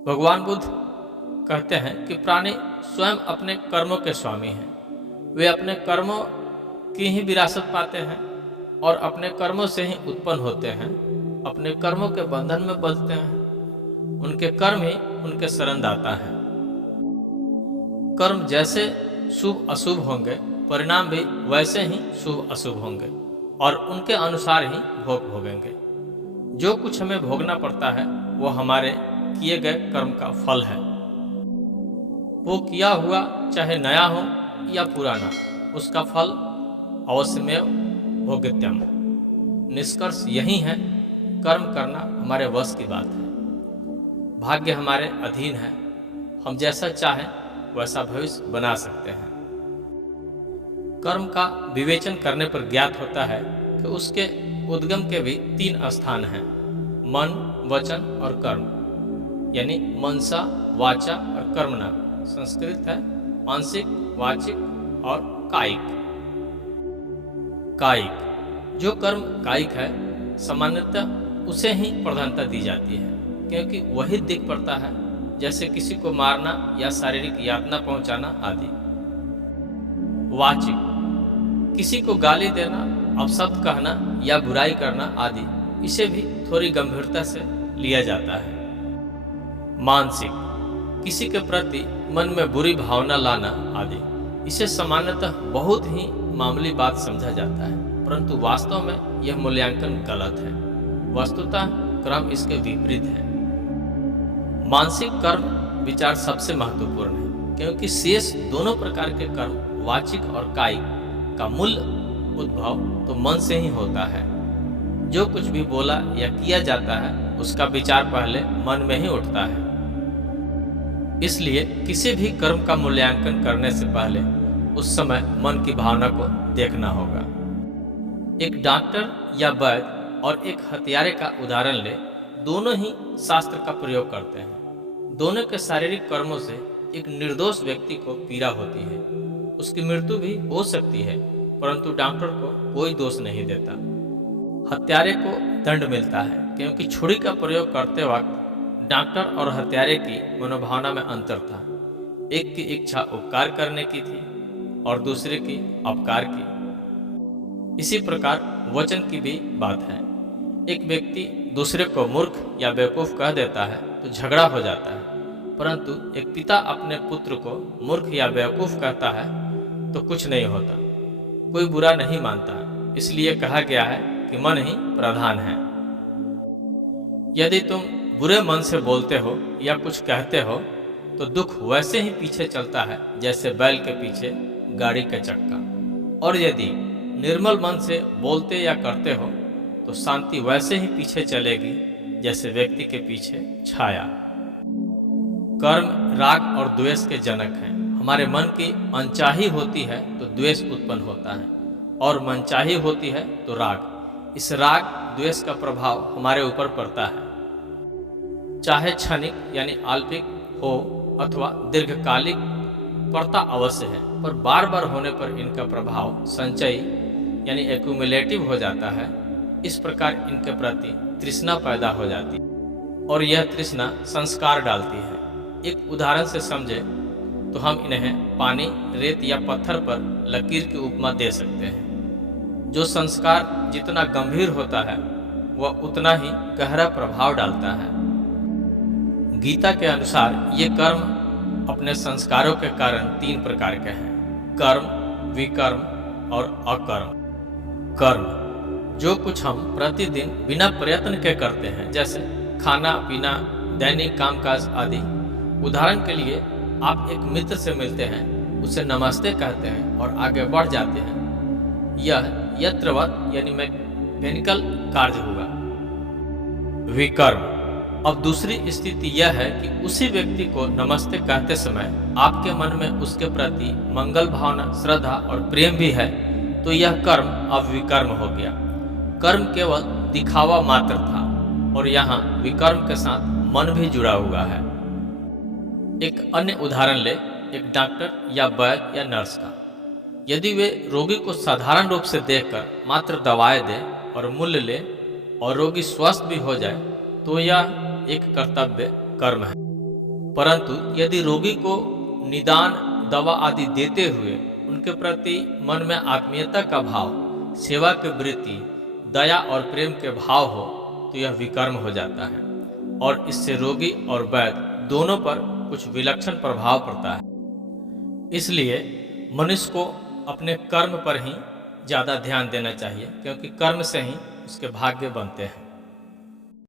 भगवान बुद्ध कहते हैं कि प्राणी स्वयं अपने कर्मों के स्वामी हैं। वे अपने कर्मों की ही विरासत पाते हैं और अपने कर्मों से ही उत्पन्न होते हैं, अपने कर्मों के बंधन में बंधते हैं। उनके कर्म ही उनके शरणदाता हैं। कर्म जैसे शुभ अशुभ होंगे, परिणाम भी वैसे ही शुभ अशुभ होंगे और उनके अनुसार ही भोग भोगेंगे। जो कुछ हमें भोगना पड़ता है वो हमारे किए गए कर्म का फल है। वो किया हुआ चाहे नया हो या पुराना, उसका फल अवश्यमेव भोग्यत्यम। निष्कर्ष यही है, कर्म करना हमारे वश की बात है। भाग्य हमारे अधीन है। हम जैसा चाहें वैसा भविष्य बना सकते हैं। कर्म का विवेचन करने पर ज्ञात होता है कि उसके उद्गम के भी 3 स्थान हैं: मन, वचन और कर्म, यानी मनसा, वाचा और कर्मणा। संस्कृत है मानसिक, वाचिक और कायिक। कायिक, जो कर्म कायिक है, सामान्यतः उसे ही प्रधानता दी जाती है, क्योंकि वही दिख पड़ता है, जैसे किसी को मारना या शारीरिक यातना पहुंचाना आदि। वाचिक, किसी को गाली देना, अपशब्द कहना या बुराई करना आदि, इसे भी थोड़ी गंभीरता से लिया जाता है। मानसिक, किसी के प्रति मन में बुरी भावना लाना आदि, इसे सामान्यतः बहुत ही मामूली बात समझा जाता है, परंतु वास्तव में यह मूल्यांकन गलत है। वस्तुतः क्रम इसके विपरीत है। मानसिक कर्म विचार सबसे महत्वपूर्ण है, क्योंकि शेष दोनों प्रकार के कर्म, वाचिक और कायिक, का मूल उद्भव तो मन से ही होता है। जो कुछ भी बोला या किया जाता है, उसका विचार पहले मन में ही उठता है। इसलिए किसी भी कर्म का मूल्यांकन करने से पहले उस समय मन की भावना को देखना होगा। एक डॉक्टर या वैद्य और एक हत्यारे का उदाहरण ले, दोनों ही शास्त्र का प्रयोग करते हैं। दोनों के शारीरिक कर्मों से एक निर्दोष व्यक्ति को पीड़ा होती है, उसकी मृत्यु भी हो सकती है, परंतु डॉक्टर को कोई दोष नहीं देता। हत्यारे को दंड मिलता है, क्योंकि छुरी का प्रयोग करते वक्त डॉक्टर और हत्यारे की मनोभावना में अंतर था। एक की इच्छा उपकार करने की थी और दूसरे की अपकार की। इसी प्रकार वचन की भी बात है। एक व्यक्ति दूसरे को मूर्ख या बेवकूफ कह देता है तो झगड़ा हो जाता है, परंतु एक पिता अपने पुत्र को मूर्ख या बेवकूफ कहता है तो कुछ नहीं होता, कोई बुरा नहीं मानता। इसलिए कहा गया है कि मन ही प्रधान है। यदि तुम बुरे मन से बोलते हो या कुछ कहते हो तो दुख वैसे ही पीछे चलता है जैसे बैल के पीछे गाड़ी का चक्का, और यदि निर्मल मन से बोलते या करते हो तो शांति वैसे ही पीछे चलेगी जैसे व्यक्ति के पीछे छाया। कर्म राग और द्वेष के जनक हैं। हमारे मन की अनचाही होती है तो द्वेष उत्पन्न होता है, और मनचाही होती है तो राग। इस राग द्वेष का प्रभाव हमारे ऊपर पड़ता है, चाहे क्षणिक यानी अल्पिक हो अथवा दीर्घकालिक, पड़ता अवश्य है, पर बार बार होने पर इनका प्रभाव संचयी यानी एक्यूमुलेटिव हो जाता है। इस प्रकार इनके प्रति तृष्णा पैदा हो जाती है और यह तृष्णा संस्कार डालती है। एक उदाहरण से समझे तो हम इन्हें पानी, रेत या पत्थर पर लकीर की उपमा दे सकते हैं। जो संस्कार जितना गंभीर होता है वह उतना ही गहरा प्रभाव डालता है। गीता के अनुसार ये कर्म अपने संस्कारों के कारण 3 प्रकार के हैं: कर्म, विकर्म और अकर्म। कर्म, जो कुछ हम प्रतिदिन बिना प्रयत्न के करते हैं, जैसे खाना पीना, दैनिक कामकाज आदि। उदाहरण के लिए, आप एक मित्र से मिलते हैं, उसे नमस्ते कहते हैं और आगे बढ़ जाते हैं। यह यत्रवत यानी मैकेनिकल कार्य हुआ। विकर्म, अब दूसरी स्थिति यह है कि उसी व्यक्ति को नमस्ते कहते समय आपके मन में उसके प्रति मंगल भावना, श्रद्धा और प्रेम भी है, तो यह कर्म अब विकर्म हो गया। कर्म केवल दिखावा मात्र था और यहाँ विकर्म के साथ मन भी जुड़ा हुआ है। एक अन्य उदाहरण ले, एक डॉक्टर या वैद्य या नर्स का। यदि वे रोगी को साधारण रूप से देखकर मात्र दवाएं दे और मूल्य ले और रोगी स्वस्थ भी हो जाए तो यह एक कर्तव्य कर्म है। परंतु यदि रोगी को निदान, दवा आदि देते हुए उनके प्रति मन में आत्मीयता का भाव, सेवा की वृत्ति, दया और प्रेम के भाव हो तो यह विकर्म हो जाता है और इससे रोगी और वैद्य दोनों पर कुछ विलक्षण प्रभाव पड़ता है। इसलिए मनुष्य को अपने कर्म पर ही ज़्यादा ध्यान देना चाहिए, क्योंकि कर्म से ही उसके भाग्य बनते हैं।